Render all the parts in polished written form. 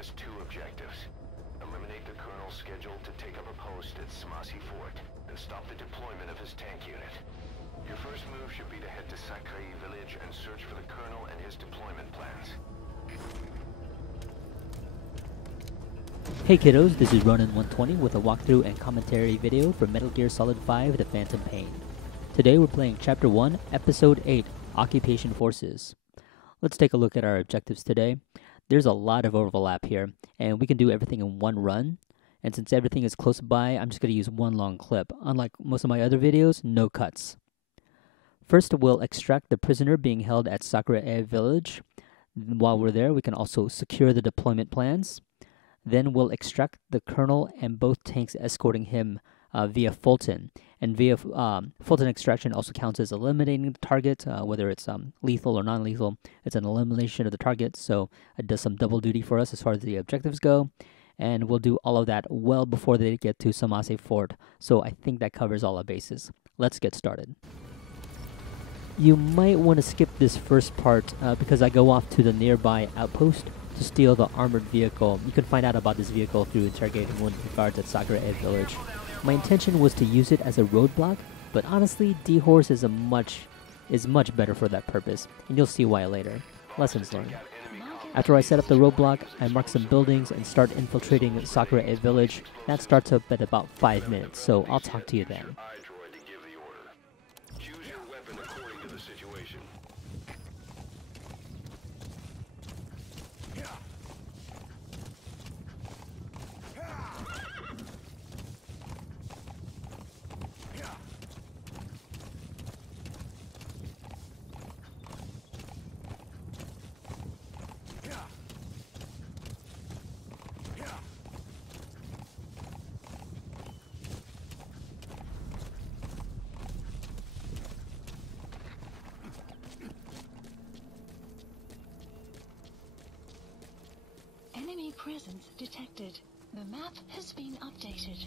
has two objectives. Eliminate the colonel scheduled to take up a post at Smasei Fort, and stop the deployment of his tank unit. Your first move should be to head to Sakhra Ee Village and search for the colonel and his deployment plans. Hey kiddos, this is Ronin120 with a walkthrough and commentary video for Metal Gear Solid 5 The Phantom Pain. Today we're playing Chapter 1, Episode 8, Occupation Forces. Let's take a look at our objectives today. There's a lot of overlap here, and we can do everything in one run. And since everything is close by, I'm just going to use one long clip. Unlike most of my other videos, no cuts. First, we'll extract the prisoner being held at Sakhra Ee Village. While we're there, we can also secure the deployment plans. Then we'll extract the colonel and both tanks escorting him via Fulton. And via Fulton extraction also counts as eliminating the target, whether it's lethal or non-lethal. It's an elimination of the target, so it does some double duty for us as far as the objectives go. And we'll do all of that well before they get to Smasei Fort. So I think that covers all our bases. Let's get started. You might want to skip this first part because I go off to the nearby outpost to steal the armored vehicle. You can find out about this vehicle through interrogating one of the guards at Sakhra Ee Village. My intention was to use it as a roadblock, but honestly, D-Horse is much better for that purpose, and you'll see why later. Lessons learned. After I set up the roadblock, I mark some buildings and start infiltrating Sakhra Ee Village. That starts up at about 5 minutes, so I'll talk to you then. Enemy presence detected. The map has been updated.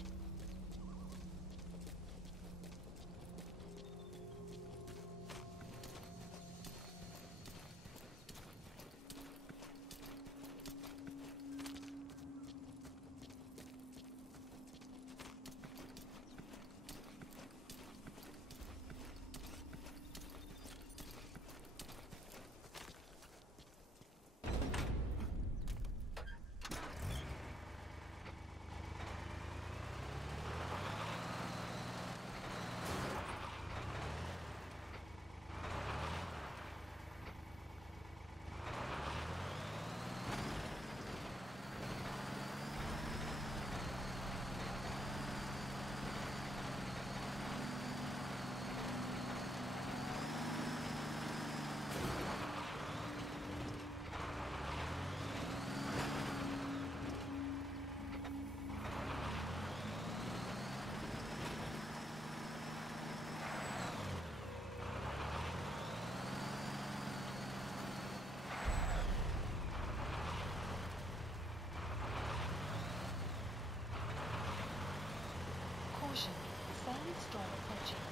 Sandstorm approaching.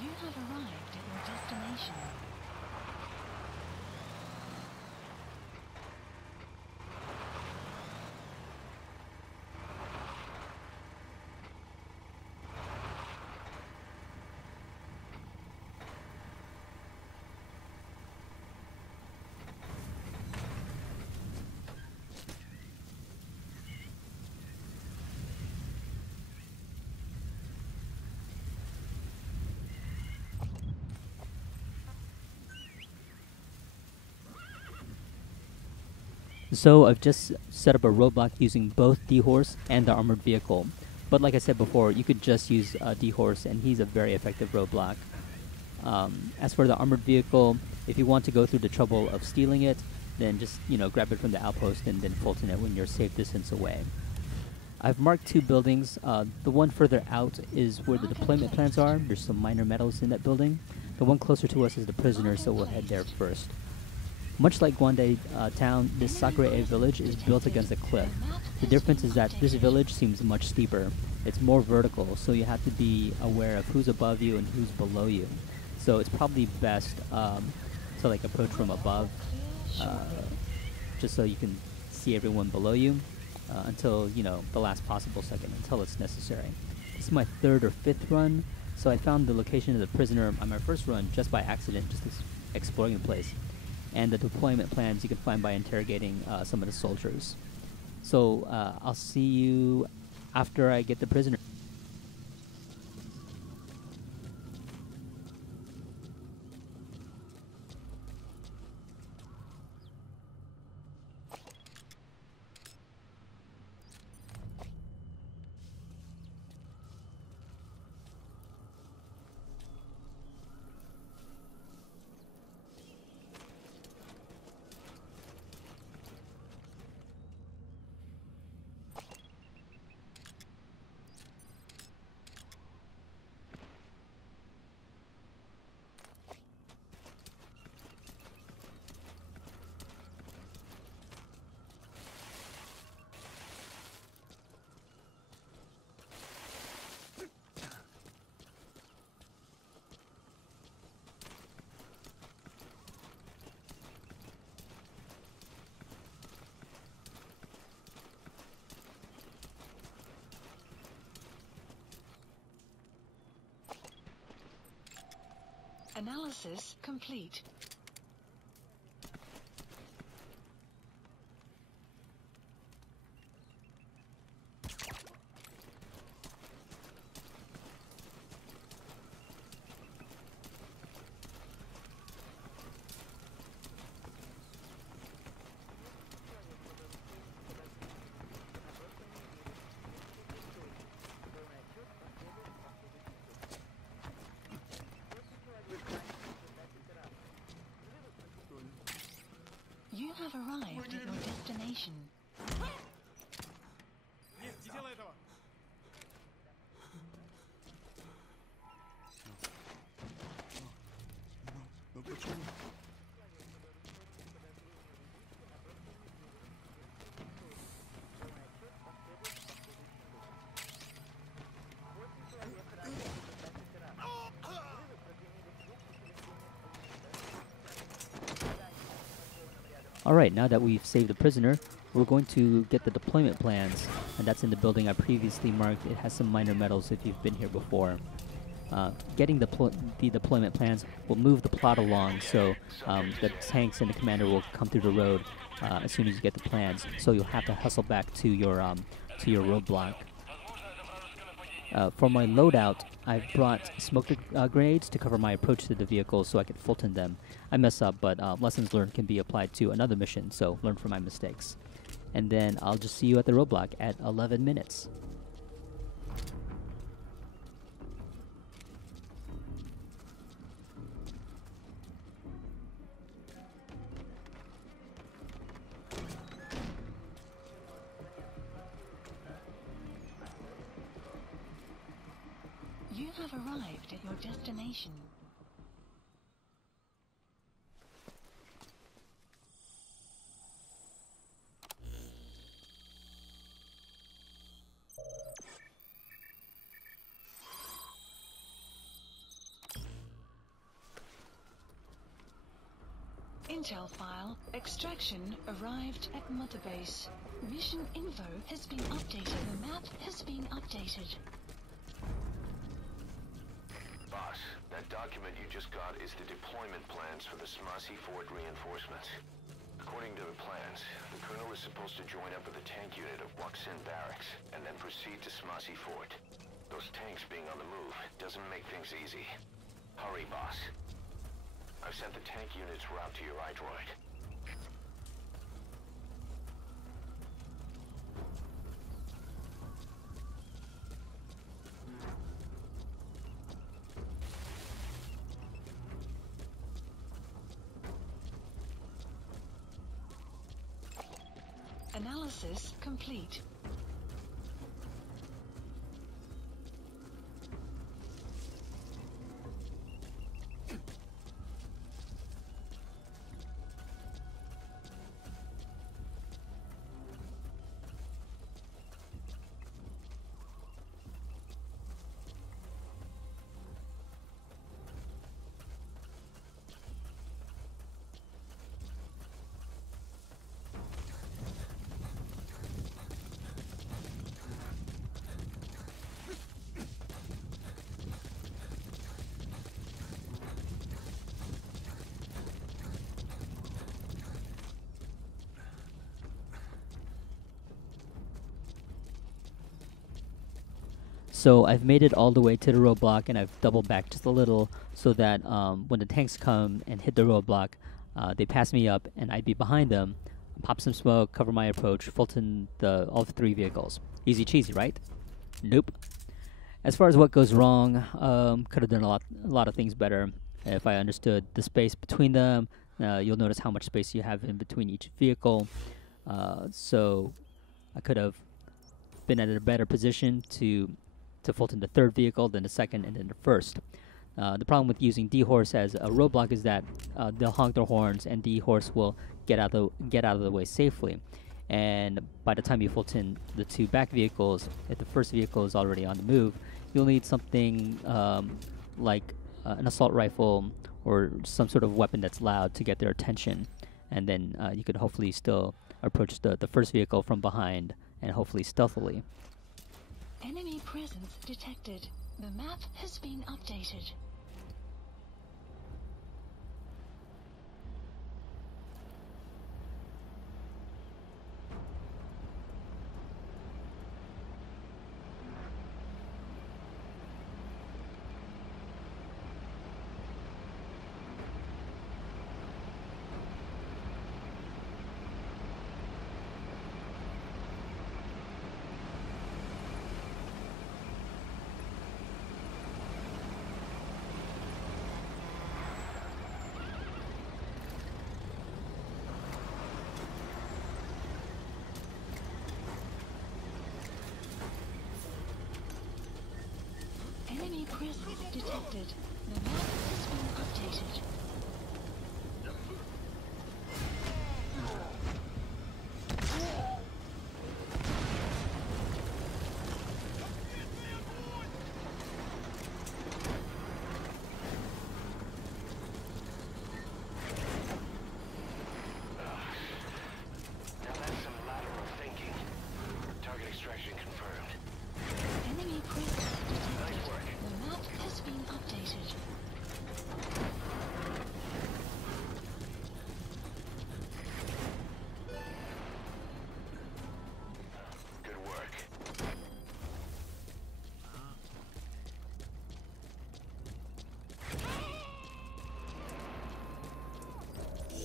You have arrived at your destination. So I've just set up a roadblock using both D-Horse and the armored vehicle. But like I said before, you could just use D-Horse, and he's a very effective roadblock. As for the armored vehicle, if you want to go through the trouble of stealing it, then just, grab it from the outpost and then Fulton it when you're safe distance away. I've marked 2 buildings. The one further out is where the deployment plans are. There's some minor metals in that building. The one closer to us is the prisoner, so we'll head there first. Much like Guandai town, this Sakhra Ee Village is built against a cliff. The difference is that this village seems much steeper. It's more vertical, so you have to be aware of who's above you and who's below you. So it's probably best to like approach from above, just so you can see everyone below you until, you know, the last possible second, until it's necessary. This is my 3rd or 5th run, so I found the location of the prisoner on my first run just by accident, just exploring the place. And the deployment plans you can find by interrogating some of the soldiers. So I'll see you after I get the prisoner. Analysis complete. You have arrived at your destination. Alright, now that we've saved the prisoner, we're going to get the deployment plans, and that's in the building I previously marked. It has some minor medals if you've been here before. Getting the deployment plans will move the plot along, so the tanks and the commander will come through the road as soon as you get the plans. So you'll have to hustle back to your roadblock. For my loadout, I've brought smoke grenades to cover my approach to the vehicle so I can Fulton them. I mess up, but lessons learned can be applied to another mission, so learn from my mistakes. And then I'll just see you at the roadblock at 11 minutes. You have arrived at your destination. Intel file. Extraction arrived at Mother Base. Mission info has been updated. The map has been updated. Boss, that document you just got is the deployment plans for the Smasei Fort reinforcements. According to the plans, the colonel is supposed to join up with the tank unit of Waksin Barracks and then proceed to Smasei Fort. Those tanks being on the move doesn't make things easy. Hurry, boss. I've sent the tank unit's route to your iDroid. Analysis complete. So I've made it all the way to the roadblock, and I've doubled back just a little so that when the tanks come and hit the roadblock, they pass me up, and I'd be behind them, pop some smoke, cover my approach, Fulton all 3 vehicles. Easy cheesy, right? Nope. As far as what goes wrong, could have done a lot of things better if I understood the space between them. You'll notice how much space you have in between each vehicle. So I could have been at a better position to Fulton the 3rd vehicle, then the 2nd, and then the 1st. The problem with using D-Horse as a roadblock is that they'll honk their horns, and D-Horse will get out of the way safely. And by the time you Fulton the 2 back vehicles, if the 1st vehicle is already on the move, you'll need something like an assault rifle or some sort of weapon that's loud to get their attention. And then you could hopefully still approach the 1st vehicle from behind, and hopefully stealthily. Enemy presence detected. The map has been updated. Enemy presence detected. The map has been updated. Now that's some lateral thinking. Target extraction confirmed. Enemy presence detected. The map has been updated. Good work.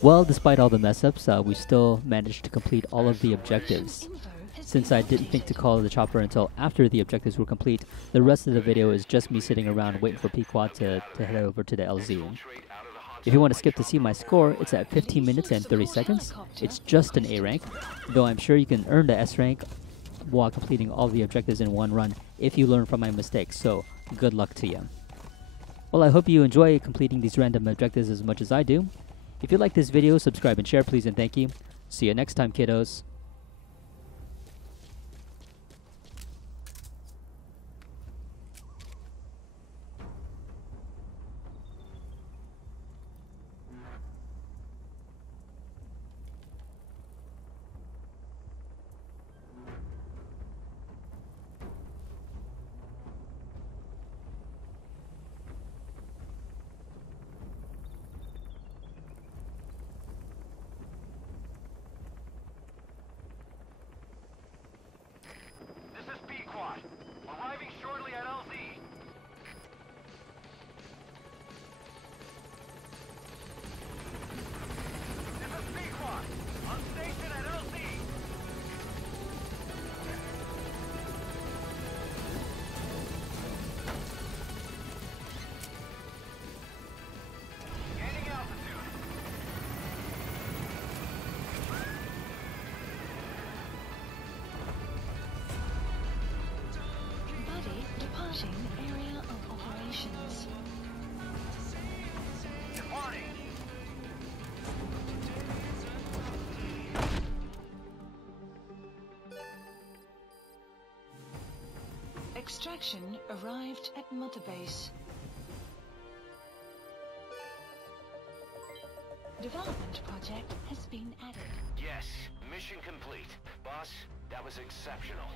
Well, despite all the mess-ups, we still managed to complete all of the objectives. Info has Since been I didn't think to updated. call the chopper until after the objectives were complete, the rest of the video is just me sitting around waiting for Pequod to head over to the LZ. If you want to skip to see my score, it's at 15 minutes and 30 seconds. It's just an A rank, though I'm sure you can earn the S rank while completing all the objectives in one run if you learn from my mistakes, so good luck to you. Well, I hope you enjoy completing these random objectives as much as I do. If you like this video, subscribe and share, please, and thank you. See you next time, kiddos. This is Pequod. Arriving shortly at LZ. This is Pequod. On station at LZ. Gaining altitude. Buddy departing area of operations. Departing. Extraction arrived at Mother Base. Development project has been added. Yes, mission complete. Boss, that was exceptional.